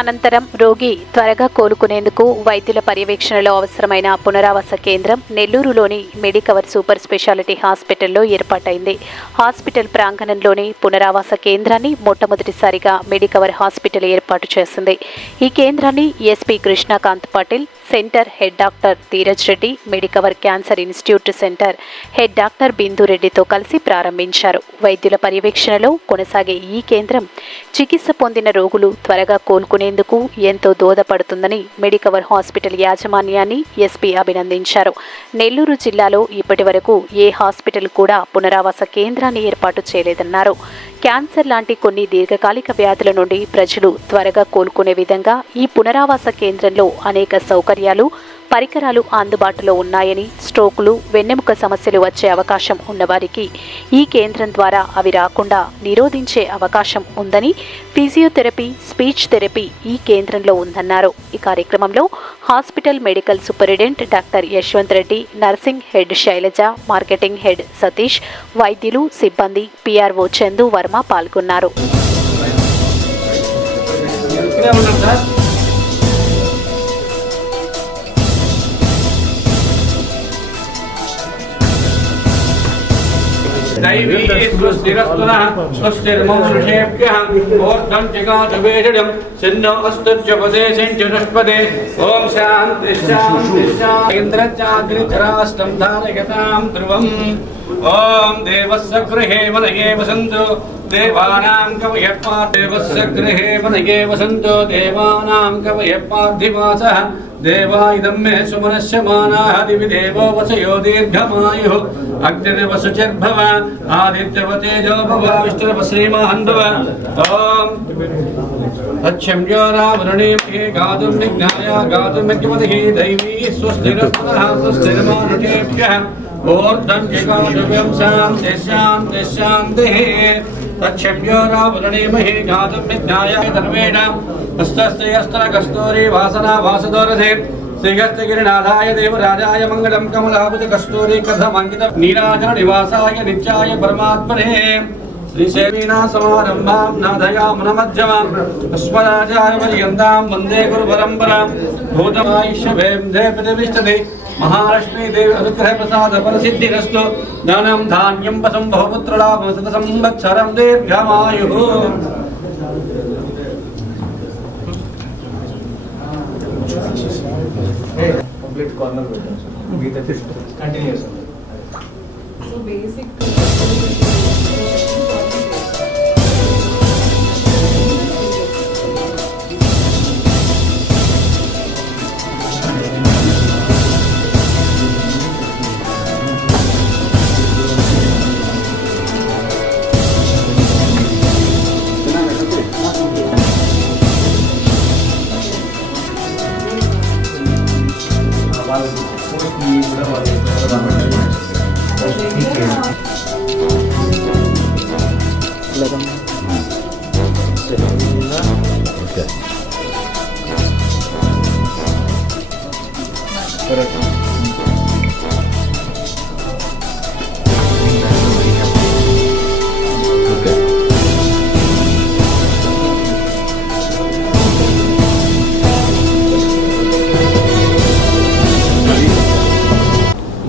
అనంతరం రోగి త్వరగా కోలుకునేందుకు వైద్యుల పర్యవేక్షణలో అవసరమైన పునరావాస కేంద్రం నెల్లూరులోని మెడికవర్ సూపర్ స్పెషాలిటీ హాస్పిటల్లో ఏర్పాటైంది. హాస్పిటల్ ప్రాంగణంలోని పునరావాస కేంద్రాన్ని మొట్టమొదటిసారిగా మెడికవర్ హాస్పిటల్ ఏర్పాటు చేసింది. ఈ కేంద్రాన్ని SP Krishnakant Patil, centre head doctor Dheeraj Reddy, Medicover cancer institute centre head doctor Bindu రెడ్డితో కలిసి ప్రారంభించారు. వైద్యుల పర్యవేక్షణలో కొనసాగే ఈ కేంద్రం చికిత్స పొందిన రోగులు త్వరగా కోలుకునేందుకు ఎంతో దోహదపడుతుందని మెడికవర్ హాస్పిటల్ యాజమాన్యాన్ని ఎస్పీ అభినందించారు. నెల్లూరు జిల్లాలో ఇప్పటి వరకు ఏ హాస్పిటల్ కూడా పునరావాస కేంద్రాన్ని ఏర్పాటు చేయలేదన్నారు. క్యాన్సర్ లాంటి కొన్ని దీర్ఘకాలిక వ్యాధుల నుండి ప్రజలు త్వరగా కోలుకునే విధంగా ఈ పునరావాస కేంద్రంలో అనేక సౌకర్యాలు, పరికరాలు అందుబాటులో ఉన్నాయని, స్ట్రోకులు, వెన్నెముక సమస్యలు వచ్చే అవకాశం ఉన్నవారికి ఈ కేంద్రం ద్వారా అవి రాకుండా నిరోధించే అవకాశం ఉందని, ఫిజియోథెరపీ, స్పీచ్ థెరపీ ఈ కేంద్రంలో ఉందన్నారు. ఈ కార్యక్రమంలో hospital medical superintendent doctor Yashwant Reddy, nursing head Shailaja, marketing head Satish, వైద్యులు, సిబ్బంది, పిఆర్ఓ చందు వర్మ పాల్గొన్నారు. दैवी स्वस्तिरस्तुनः स्वस्तिर्मनुषेभ्यः ऊर्ध्वं जगातवेषिणं सिन्नो अस्तुर्जपदे सिञ्चनुष्पदे ॐ शान्ति शान्ति शान्ति इन्द्रचाग्निचराष्टं धारयतां ध्रुवम् ॐ देवस्य गृहे वनये वसन्तु देवानां कवयः पार्थिवस्य गृहे वनये वसन्तु देवानां कवयः पार्थिवासः देवा इदं मे सुमनस्यमानाः दिवि देवो वसयो दीर्घमायुः अग्निर्वसुचिर्भव आदित्यवतेजो भव विष्णुर्वश्रीमाहन्धव ॐ अच्छम्यो रावरणेमहे गातुं निज्ञाय गातुं यज्ञपतिः दैवी स्वस्तिरस्तुनः स्वस्तिर्मानुषेभ्यः ऊर्ध्वं जगातव्यं शान्ति शान्ति शान्तिः अच्छम्यो रावरणेमहे गातुं निज्ञाय धर्मेण हस्तस्य कस्तूरी वासना वासदोरधे श्रीहस्तगिरिनाथाय देवराजाय मंगलम कमलाभुज कस्तूरी कथमंकित नीराजन निवासाय नित्याय परमात्मने श्रीसेवीना समारंभां नाथयामुनमध्यमाम् अस्मदाचार्यपर्यन्तां वन्दे गुरुपरम्परां भूतमायुष्यवेन्दे प्रतिष्ठते महालक्ष्मी देवी अनुग्रह प्रसाद परसिद्धिरस्तु धनं धान्यं वसं बहुपुत्रलाभं शतसंवत्सरं दीर्घमायुः complete corner with the continuous. So basic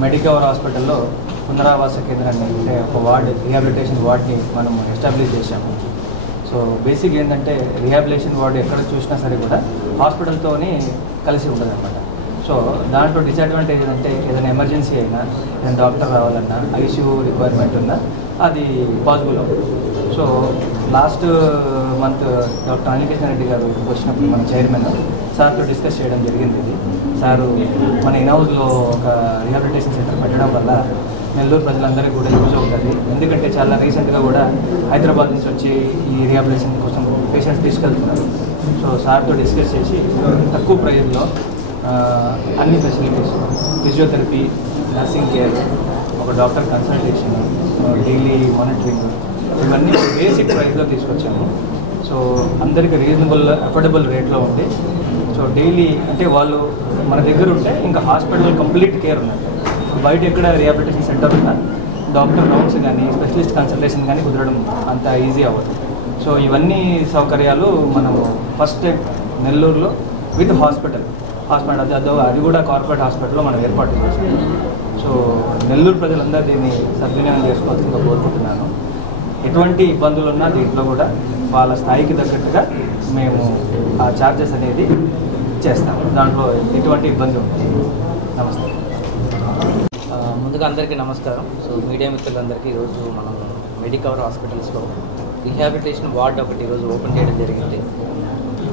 Medicover హాస్పిటల్లో పునరావాస కేంద్రాన్ని అంటే ఒక వార్డ్ రిహాబిలిటేషన్ వార్డ్ని మనం ఎస్టాబ్లిష్ చేశాము. సో బేసిక్ ఏంటంటే రిహాబిలిటేషన్ వార్డ్ ఎక్కడ చూసినా సరే కూడా హాస్పిటల్తోనే కలిసి ఉంటుంది అనమాట. సో దాంట్లో డిసడ్వాంటేజ్ ఏంటంటే ఏదైనా ఎమర్జెన్సీ అయినా, ఏదైనా డాక్టర్ రావాలన్నా, ఐసీయూ రిక్వైర్మెంట్ ఉన్నా అది పాసిబుల్ అవుతుంది. So last month doctor Anil Reddy గారు వచ్చినప్పుడు మన చైర్మన్ సార్తో డిస్కస్ చేయడం జరిగింది. ఇది సారు మన ఇన్హౌస్లో ఒక రిహాబిలిటేషన్ సెంటర్ పెట్టడం వల్ల నెల్లూరు ప్రజలందరికీ కూడా యూజ్ అవుతుంది. ఎందుకంటే చాలా రీసెంట్గా కూడా హైదరాబాద్ నుంచి వచ్చి ఈ రిహాబిలిటేషన్ కోసం పేషెంట్స్ తీసుకెళ్తున్నారు. సో సార్తో డిస్కస్ చేసి తక్కువ ప్రైజ్లో అన్ని ఫెసిలిటీస్, ఫిజియోథెరపీ, నర్సింగ్ కేర్, ఒక డాక్టర్ కన్సల్టేషన్, డైలీ మానిటరింగ్, ఇవన్నీ బేసిక్ ప్రైస్లో తీసుకొచ్చాము. సో అందరికీ రీజనబుల్ అఫోర్డబుల్ రేట్లో ఉంది. సో డైలీ అంటే వాళ్ళు మన దగ్గర ఉంటే ఇంకా హాస్పిటల్ కంప్లీట్ కేర్ ఉన్నట్టు. బయట ఎక్కడ రిహాబిలిటేషన్ సెంటర్ ఉన్నా డాక్టర్ రౌండ్స్ కానీ స్పెషలిస్ట్ కన్సల్టేషన్ కానీ కుదరడం అంత ఈజీ అవ్వదు. సో ఇవన్నీ సౌకర్యాలు మనము ఫస్ట్ నెల్లూరులో విత్ హాస్పిటల్ అది కూడా కార్పొరేట్ హాస్పిటల్లో మనం ఏర్పాటు చేసాము. సో నెల్లూరు ప్రజలందరూ దీన్ని సద్వినియోగం చేసుకోవాల్సిందిగా కోరుకుంటున్నాను. ఎటువంటి ఇబ్బందులు ఉన్నా దీంట్లో కూడా వాళ్ళ స్థాయికి తగ్గట్టుగా మేము ఆ ఛార్జెస్ అనేది చేస్తాము. దాంట్లో ఎటువంటి ఇబ్బంది ఉంటుంది. నమస్తే. ముందుగా అందరికీ నమస్కారం. సో మీడియా మిత్రులందరికీ ఈరోజు మనం మెడికవర్ హాస్పిటల్స్లో రీహాబిలిటేషన్ వార్డ్ ఒకటి ఈరోజు ఓపెన్ చేయడం జరిగింది.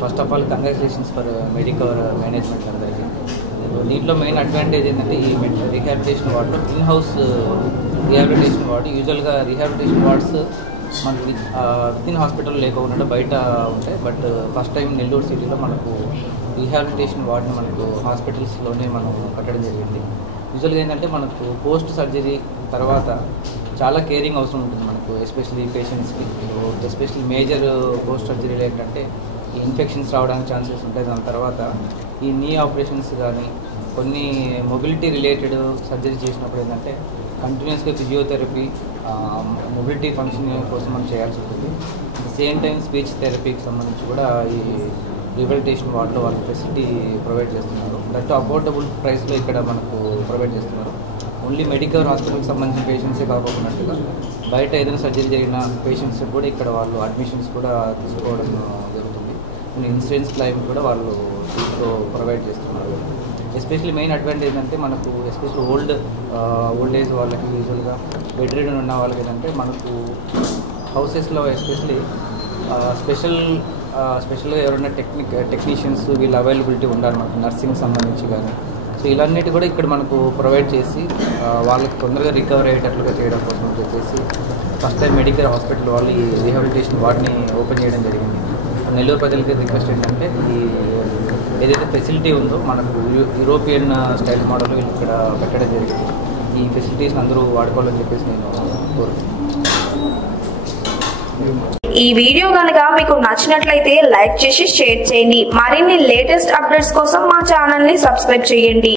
First of all congratulations for Medicover management అందరికీ. దీంట్లో మెయిన్ అడ్వాంటేజ్ ఏంటంటే ఈ రీహాబిలిటేషన్ వార్డులో ఇన్ హౌస్ రీహాబిలిటేషన్ వార్డు యూజువల్గా రీహాబిలిటేషన్ వార్డ్స్ మనకి వితిన్ హాస్పిటల్ లేకుండా బయట ఉంటాయి. బట్ ఫస్ట్ టైం నెల్లూరు సిటీలో మనకు రీహాబిలిటేషన్ వార్డుని మనకు హాస్పిటల్స్లోనే మనం కట్టడం జరిగింది. యూజువల్గా ఏంటంటే మనకు పోస్ట్ సర్జరీ తర్వాత చాలా కేరింగ్ అవసరం ఉంటుంది మనకు, ఎస్పెషల్లీ పేషెంట్స్కి. ఎస్పెషల్లీ మేజర్ పోస్ట్ సర్జరీలో ఏంటంటే ఈ ఇన్ఫెక్షన్స్ రావడానికి ఛాన్సెస్ ఉంటాయి. దాని తర్వాత ఈ నీ ఆపరేషన్స్ కానీ కొన్ని మొబిలిటీ రిలేటెడ్ సర్జరీ చేసినప్పుడు ఏంటంటే కంటిన్యూస్గా ఫిజియోథెరపీ, మొబిలిటీ ఫంక్షన్ కోసం మనం చేయాల్సి ఉంటుంది. At the same time speech థెరపీకి సంబంధించి కూడా ఈ రీహాబిలిటేషన్ వార్డులో వాళ్ళకి ఫెసిలిటీ ప్రొవైడ్ చేస్తున్నారు. దట్ అఫోర్డబుల్ ప్రైస్లో ఇక్కడ మనకు ప్రొవైడ్ చేస్తున్నారు. ఓన్లీ మెడికవర్ హాస్పిటల్కి సంబంధించిన పేషెంట్సే కాకపోతున్నట్టుగా బయట ఏదైనా సర్జరీ జరిగిన పేషెంట్స్ కూడా ఇక్కడ వాళ్ళు అడ్మిషన్స్ కూడా తీసుకోవడం జరుగుతుంది. ఇన్సూరెన్స్ క్లెయిమ్ కూడా వాళ్ళు దీంట్లో ప్రొవైడ్ చేస్తున్నారు. ఎస్పెషల్లీ మెయిన్ అడ్వాంటేజ్ ఏంటంటే మనకు ఎస్పెషల్లీ ఓల్డ్ ఏజ్ వాళ్ళకి యూజువల్గా బెడ్ రిడన్ ఉన్న వాళ్ళకి ఏంటంటే మనకు హౌసెస్లో ఎస్పెషల్లీ స్పెషల్గా ఎవరైనా టెక్నీషియన్స్ వీళ్ళ అవైలబిలిటీ ఉండాలి మనకు, నర్సింగ్ సంబంధించి కానీ. సో ఇలాన్నిటి కూడా ఇక్కడ మనకు ప్రొవైడ్ చేసి వాళ్ళకి తొందరగా రికవర్ అయ్యేటట్లుగా చేయడం కోసం చెప్పేసి ఫస్ట్ టైం మెడికల్ హాస్పిటల్ వాళ్ళు ఈ రీహాబిలిటేషన్ వార్డ్ని ఓపెన్ చేయడం జరిగింది. నెల్లూరు ప్రజలకి రిక్వెస్ట్ ఏంటంటే ఈ ఏదైతే ఫెసిలిటీ ఉందో మనకు యూరోపియన్ స్టైల్ మోడల్లో ఇక్కడ పెట్టడం జరిగింది. ఈ ఫెసిలిటీస్ని అందరూ వాడుకోవాలని చెప్పేసి నేను కోరుతున్నాను. ఈ వీడియో కనుక మీకు నచ్చినట్లయితే లైక్ చేసి షేర్ చేయండి. మరిన్ని లేటెస్ట్ అప్డేట్స్ కోసం మా ఛానల్ ని సబ్స్క్రైబ్ చేయండి.